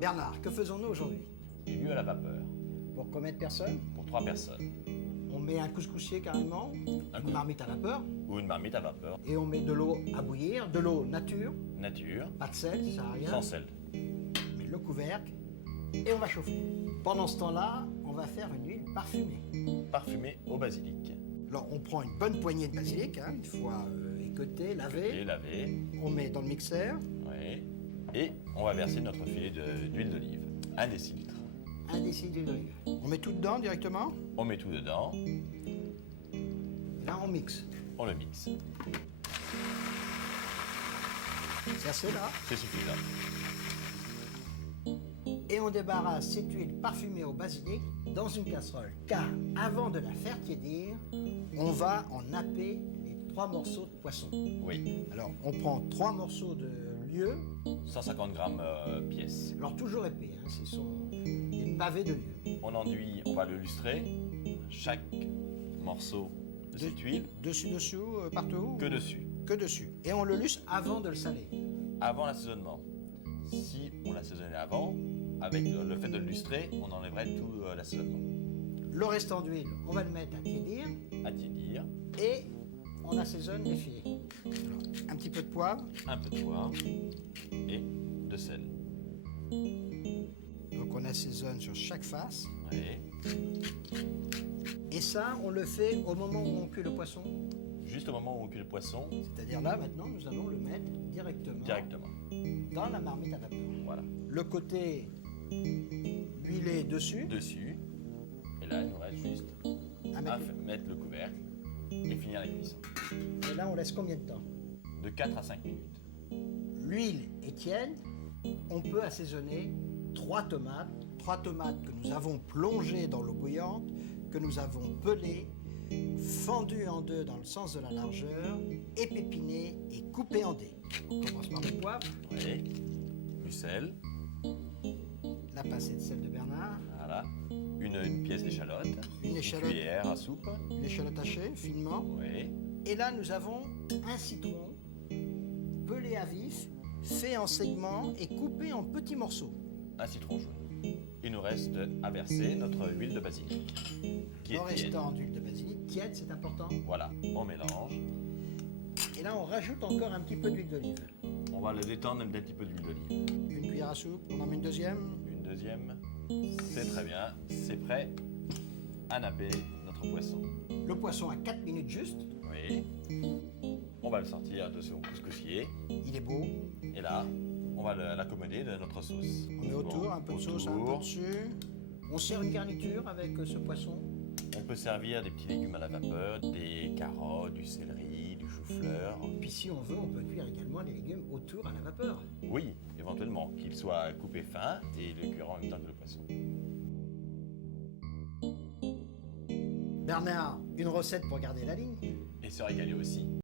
Bernard, que faisons-nous aujourd'hui? Du lieu à la vapeur, Pour combien de personnes? pour 3 personnes. On met un couscoussier carrément, une marmite à vapeur, Ou une marmite à vapeur, et on met de l'eau à bouillir, de l'eau nature, nature, pas de sel, ça sert à rien. sans sel. On met le couvercle et on va chauffer. Pendant ce temps-là, on va faire une huile parfumée. Parfumé au basilic. Alors on prend une bonne poignée de basilic, une fois écoté, Et lavé, lavé, on met dans le mixeur, oui. Et on va verser notre filet d'huile d'olive. 1 décilitre. 1 décilitre d'huile d'olive. On met tout dedans directement, On met tout dedans, et là on mixe. on le mixe. C'est assez là. C'est suffisant. Et on débarrasse cette huile parfumée au basilic dans une casserole. Car avant de la faire tiédir, on va en napper les 3 morceaux de poisson. Oui. Alors on prend 3 morceaux de lieu, 150 grammes pièce. alors toujours épais, ce sont des pavés de lieu. On enduit, on va le lustrer. Chaque morceau de cette huile, Dessus, partout que dessus. Que dessus. Et on le lustre avant de le saler. Avant l'assaisonnement. Si on l'assaisonnait avant, avec le fait de le lustrer, on enlèverait tout l'assaisonnement. Le restant d'huile, on va le mettre à tiédir À tiédir, et on assaisonne les filets. Alors, un petit peu de poivre, un peu de poivre et de sel. donc on assaisonne sur chaque face. Oui. Et ça, on le fait au moment où on cuit le poisson. Juste au moment où on cuit le poisson, C'est-à-dire là, maintenant, nous allons le mettre directement dans la marmite à vapeur. Voilà. Le côté huilé dessus, Dessus. Et là, il nous reste juste à à mettre- mettre le couvercle et finir la cuisson. et là, on laisse combien de temps? De 4 à 5 minutes. L'huile est tiède, on peut assaisonner 3 tomates que nous avons plongées dans l'eau bouillante, que nous avons pelées, fendues en deux dans le sens de la largeur, épinées et coupées en dés. On commence par le poivre, Oui. Du sel. la pincée de sel de Bernard, Voilà. Une pièce d'échalote. Une échalote. Cuillère à soupe. l'échalote hachée finement, Oui. et là nous avons un citron pelé à vif, fait en segments et coupé en petits morceaux. Un citron jaune. Il nous reste à verser notre huile de basilic. Qui Le est tiède. restant d'huile de basilic, tiède, c'est important. Voilà. On mélange. Et là, on rajoute encore un petit peu d'huile d'olive. On va le détendre d'un petit peu d'huile d'olive. Une cuillère à soupe, on en met une deuxième. Une deuxième. C'est très bien. C'est prêt à napper notre poisson. Le poisson à 4 minutes juste. Oui. On va le sortir de son couscoussier. Il est beau. Et là, on va l'accommoder de notre sauce. On met autour Bon, un peu de sauce, un peu autour. dessus. On sert une garniture avec ce poisson. On peut servir des petits légumes à la vapeur, des carottes, du céleri, du chou-fleur. Puis si on veut, on peut cuire également les légumes autour à la vapeur. Oui, éventuellement, qu'il soit coupé fin et le cuire en même temps que le poisson. Bernard, une recette pour garder la ligne. Et se régaler aussi.